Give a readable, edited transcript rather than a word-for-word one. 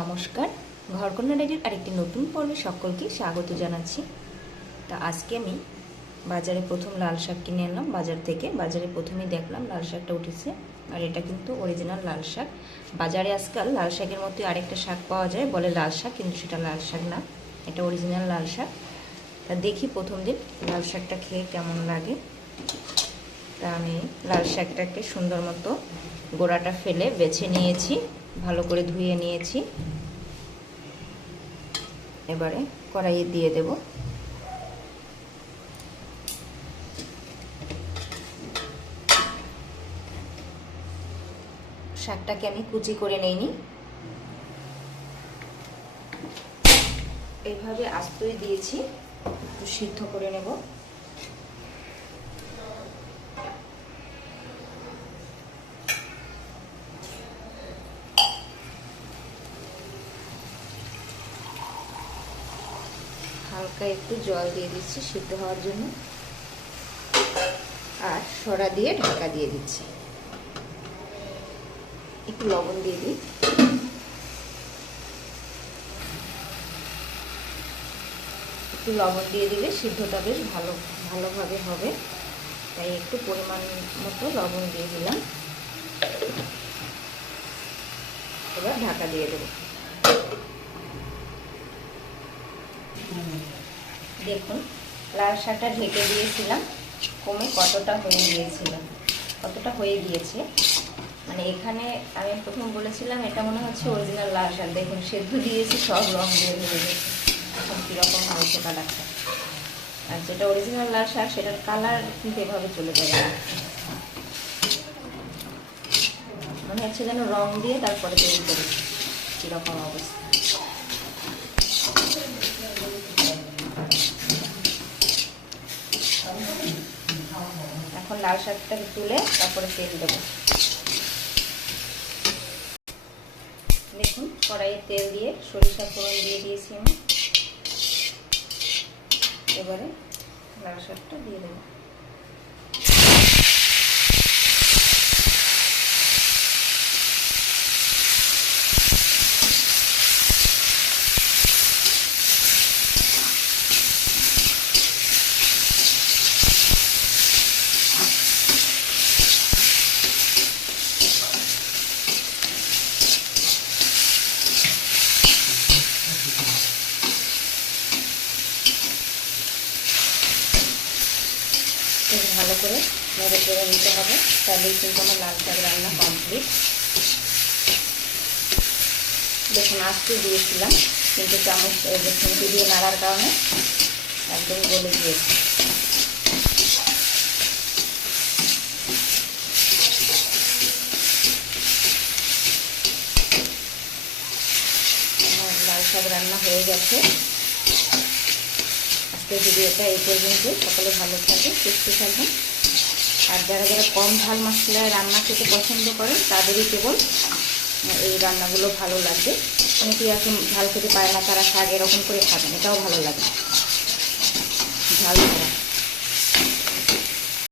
নমস্কার, ঘরকন্যা ডায়েরির আরেকটি নতুন পর্বে সকলকে স্বাগত জানাচ্ছি। তা আজকে আমি বাজারে প্রথম লাল শাক কিনে আনলাম বাজার থেকে। বাজারে প্রথমেই দেখলাম লাল শাকটা উঠেছে, আর এটা কিন্তু অরিজিনাল লাল শাক। বাজারে আজকাল লাল শাকের মধ্যে আরেকটা শাক পাওয়া যায়, বলে লাল শাক, কিন্তু সেটা লাল শাক না, এটা অরিজিনাল লাল শাক। তা দেখি প্রথম দিন লাল শাকটা খেয়ে কেমন লাগে। তা আমি লাল শাকটাকে সুন্দর মতো গোড়াটা ফেলে বেছে নিয়েছি, ভালো করে ধুয়ে নিয়েছি। এবারে কড়াইয়ে দিয়ে দেব। শাকটাকে আমি কুচি করে নেইনি, এইভাবে আস্তই দিয়েছি, একটু সিদ্ধ করে নেব। হালকা একটু জল দিয়ে দিচ্ছি সিদ্ধ হওয়ার জন্য, আর সরা দিয়ে ঢাকা দিয়ে দিচ্ছি। একটু লবণ দিয়ে দিই। একটু লবণ দিয়ে দিলে সিদ্ধটা বেশ ভালোভাবে হবে, তাই একটু পরিমাণ মতো লবণ দিয়ে দিলাম। এবার ঢাকা দিয়ে দেব। দেখুন লাল শাকটা ঢেকে দিয়েছিলাম, কমে কতটা হয়ে গিয়েছে। মানে এখানে আমি প্রথম বলেছিলাম এটা মনে হচ্ছে অরিজিনাল লাল শাক। দেখুন সেদ্ধ দিয়েছি, সব রং দিয়ে ধরে গেছে। এখন কীরকম হয়েছে কালারটা। আর যেটা অরিজিনাল লাল শাক সেটার কালার কিন্তু এভাবে চলে যাবে না, মনে হচ্ছে যেন রং দিয়ে তারপরে তৈরি করেছি, কীরকম অবস্থা। এখন লাল শাকটাকে তুলে তারপরে তেল দেবো। দেখুন কড়াইয়ে তেল দিয়ে সরিষার ফোড়ন দিয়ে দিয়েছি আমি। এবারে লাল শাকটা দিয়ে দেবো। ভালো করে নেড়ে চেড়ে নিতে হবে, তাহলেই কিন্তু আমার লাল শাক রান্না কমপ্লিট। দেখুন আস্তে দিয়েছিলাম, কিন্তু চামচ খুন্তি দিয়ে নাড়ার কারণে একদম গলে গিয়েছে। আমার লাল শাক রান্না হয়ে গেছে। আজকের ভিডিওটা এই পর্যন্তই। সকলে ভালো থাকবে, সুস্থ থাকবেন। আর যারা যারা কম ঝাল মশলায় রান্না খেতে পছন্দ করেন তাদেরই কেবল এই রান্নাগুলো ভালো লাগবে। অনেকেই এখন ঝাল খেতে পারে না, তারা শাক এরকম করে খাবেন, এটাও ভালো লাগে ঝাল ছাড়া।